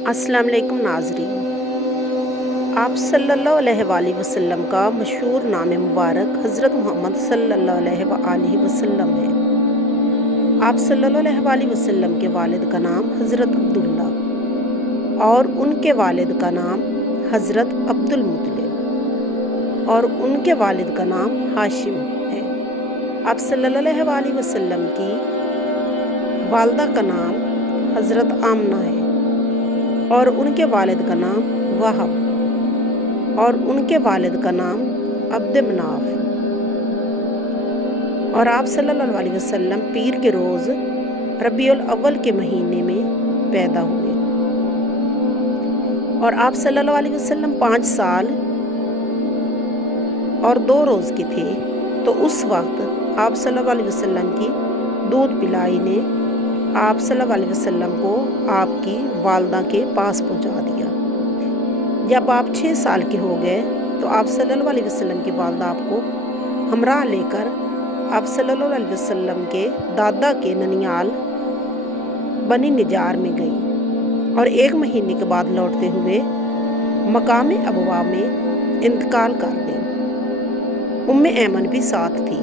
अस्सलाम वालेकुम नाज़रीन। आप सल्लल्लाहु अलैहि वसल्लम का मशहूर नाम मुबारक हज़रत मोहम्मद सल्लल्लाहु अलैहि वसल्लम है। आप सल्लल्लाहु अलैहि वसल्लम के वालिद का नाम हज़रत अब्दुल्ला और उनके वालिद का नाम हज़रत अब्दुल मुत्तलिब और उनके वालिद का नाम हाशिम है। आप सल्लल्लाहु अलैहि वसल्लम की वालदा का नाम हज़रत आमना है और उनके वालिद का नाम वहब और उनके वालिद का नाम अब्द मनाफ। और आप सल्लल्लाहु अलैहि वसल्लम पीर के रोज़ रबीउल अव्वल के महीने में पैदा हुए और आप सल्लल्लाहु अलैहि वसल्लम 5 साल और 2 रोज़ के थे। तो उस वक्त आप सल्लल्लाहु अलैहि वसल्लम की दूध पिलाई ने आप सल्लल्लाहु अलैहि वसल्लम को आपकी वालदा के पास पहुंचा दिया। जब आप 6 साल के हो गए तो आप सल्लल्लाहु अलैहि वसल्लम की वालदा आपको हमराह लेकर आप सल्लल्लाहु अलैहि वसल्लम के दादा के ननियाल बनी निजार में गई और 1 महीने के बाद लौटते हुए मकाम अबवा में इंतकाल कर गई। उम्मे ऐमन भी साथ थी।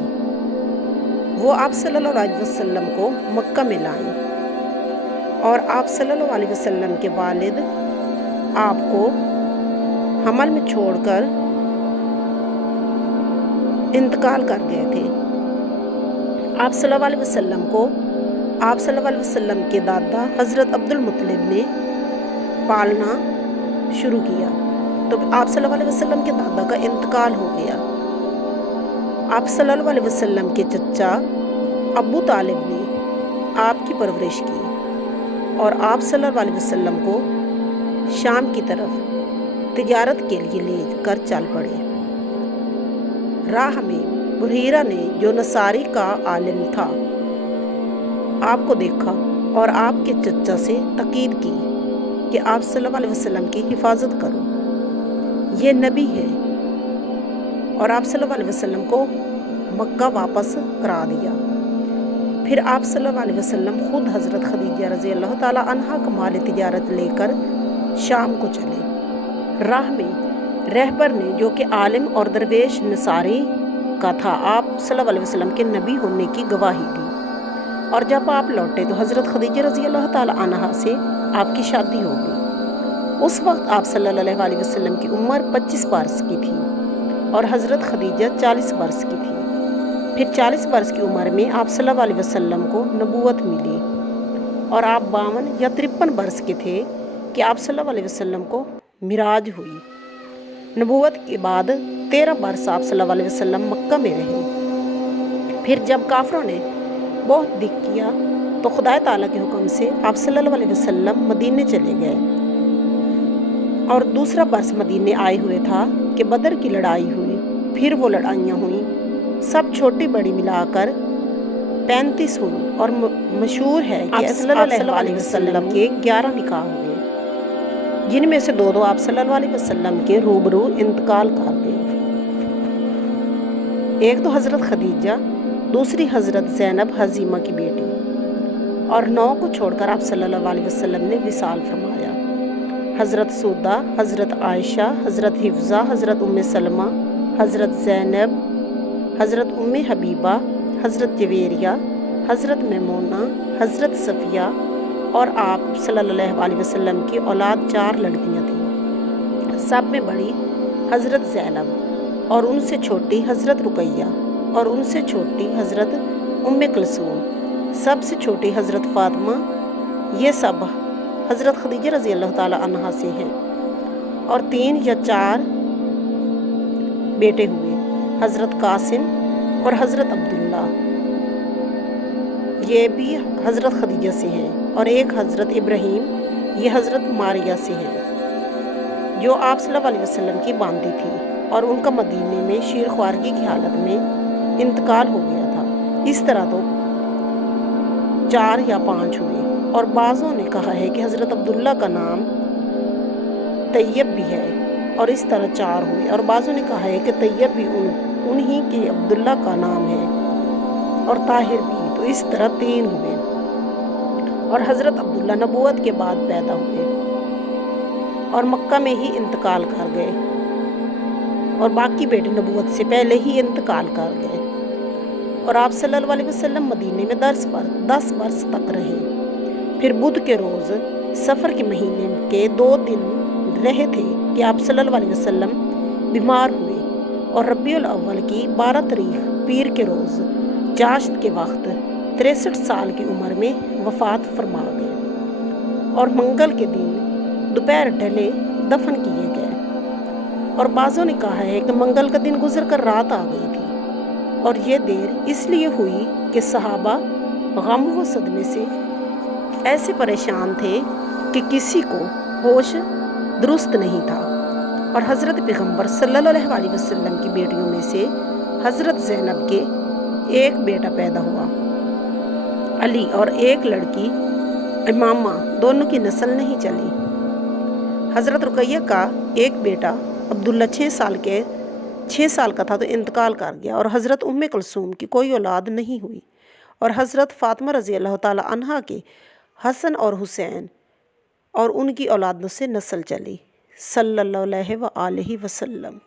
वो आप सल्लल्लाहु अलैहि वसल्लम को मक्का में लाईं और आप सल्लल्लाहु अलैहि वसल्लम के वालिद आपको हमल में छोड़कर इंतकाल कर गए थे। आप सल्लल्लाहु अलैहि वसल्लम को आप सल्लल्लाहु अलैहि वसल्लम के दादा हज़रत अब्दुल मुत्तलिब ने पालना शुरू किया। तो आप सल्लल्लाहु अलैहि वसल्लम के दादा का इंतकाल हो गया। आप सल्लल्लाहु अलैहि वसल्लम के चचा अबू तालिब ने आपकी परवरिश की और आप सल्लल्लाहु अलैहि वसल्लम को शाम की तरफ तिजारत के लिए लेकर चल पड़े। राह में बुहीरा ने जो नसारी का आलिम था आपको देखा और आपके चचा से तकीद की कि आप सल्लल्लाहु अलैहि वसल्लम की हिफाजत करो, ये नबी है। और आप सल्लल्लाहु अलैहि वसल्लम को मक्का वापस करा दिया। फिर आप सल्लल्लाहु अलैहि वसल्लम खुद हज़रत खदीजा रज़ी अल्लाह ताला अन्हा का माल तिजारत लेकर शाम को चले। राह में रहबर ने जो कि आलिम और दरवेश नसारी का था आप सल्लल्लाहु अलैहि वसल्लम के नबी होने की गवाही दी। और जब आप लौटे तो हज़रत खदीजा रज़ी अल्लाह ताला अन्हा से आपकी शादी हो गई। उस वक्त आप सल्लल्लाहु अलैहि वसल्लम की उम्र 25 बरस की थी और हज़रत खदीजा 40 बरस की थी। फिर 40 बरस की उम्र में आप सल्लल्लाहु अलैहि वसल्लम को नबूवत मिली और आप 52 या 53 बरस के थे कि आप सल्लल्लाहु अलैहि वसल्लम को मिराज हुई। नबूवत के बाद 13 बरस आप सल्लल्लाहु अलैहि वसल्लम मक्का में रहे। फिर जब काफरों ने बहुत दिक किया तो खुदा ताला के हुक्म से आप सल्लल्लाहु अलैहि वसल्लम मदीने चले गए और दूसरा बरस मदीने आए हुए था कि बदर की लड़ाई हुई। फिर वो लड़ाइयाँ हुई, सब छोटी बड़ी मिलाकर 35 हुई और मशहूर है कि सल्लल्लाहु अलैहि वसल्लम के 11 निकाह हुए, जिनमें से 2 आप सल्लल्लाहु अलैहि वसल्लम के रूबरू इंतकाल कर गए। एक तो हज़रत खदीजा, दूसरी हज़रत ज़ैनब हज़ीमा की बेटी। और 9 को छोड़कर आप सल्लल्लाहु अलैहि वसल्लम ने विसाल फरमाया। हज़रत सौदा, हज़रत आयशा, हज़रत हिफ्ज़ा, हज़रत उम्मे सलमा, हज़रत ज़ैनब, हज़रत उम्मे हबीबा, हज़रत जवेरिया, हज़रत मैमूना, हज़रत सफ़िया और आप सल्लल्लाहु अलैहि वसल्लम की औलाद 4 लड़कियां थीं। सब में बड़ी हज़रत ज़ैनब और उनसे छोटी हज़रत रुकैया और उनसे छोटी हज़रत उम्मे कुलसूम, सबसे छोटी हज़रत फ़ातिमा। ये सब हज़रत खदीजा रज़ी अल्लाह ताला अन्हा से हैं। और 3 या 4 बेटे हुए, हज़रत कासिम और हज़रत अब्दुल्ला, ये भी हज़रत खदीजा से हैं। और एक हज़रत इब्राहीम, ये हज़रत मारिया से हैं जो आप सल्लल्लाहु अलैहि वसल्लम की बांदी थी और उनका मदीने में शीर ख्वारगी की हालत में इंतकाल हो गया था। इस तरह तो 4 या 5 हुए। और बाज़ों ने कहा है कि हज़रत अब्दुल्ला का नाम तैयब भी है और इस तरह 4 हुए। और बाज़ों ने कहा है कि तैयब भी उन्हीं के अब्दुल्ला का नाम है और ताहिर भी, तो इस तरह 3 हुए। और हज़रत अब्दुल्ला नबूवत के बाद पैदा हुए। اور مکہ میں ہی انتقال کر گئے، اور باقی بیٹے نبوت سے پہلے ہی انتقال کر گئے، اور آپ صلی اللہ علیہ وسلم مدینے میں 10 برس تک رہے۔ پھر بدھ کے روز سفر کے مہینے کے 2 دن رہے تھے کہ آپ صلی اللہ علیہ وسلم بیمار ہوئے، اور ربیع الاول کی 12 تاریخ پیر کے روز چاشت کے وقت 63 سال کی عمر میں وفات فرما گئے، اور منگل کے دن دوپہر ڈھلے دفن کیے گئے۔ اور بعضوں نے کہا ہے کہ منگل کا دن گزر کر رات آ گئی تھی، اور یہ دیر اس لیے ہوئی کہ صحابہ غم و صدمے سے ایسے پریشان تھے کہ کسی کو ہوش درست نہیں تھا۔ اور حضرت پیغمبر صلی اللہ علیہ وسلم کی بیٹیوں میں سے حضرت زینب کے ایک بیٹا پیدا ہوا، علی، اور ایک لڑکی امامہ، دونوں کی نسل نہیں چلی۔ حضرت رقیہ کا ایک بیٹا عبداللہ 6 سال کا تھا تو انتقال کر گیا، اور حضرت ام کلثوم کی کوئی اولاد نہیں ہوئی، اور حضرت فاطمہ رضی اللہ تعالی عنہا کے حسن اور حسین اور ان کی اولادوں سے نسل چلی۔ صلی اللہ علیہ وآلہ وسلم۔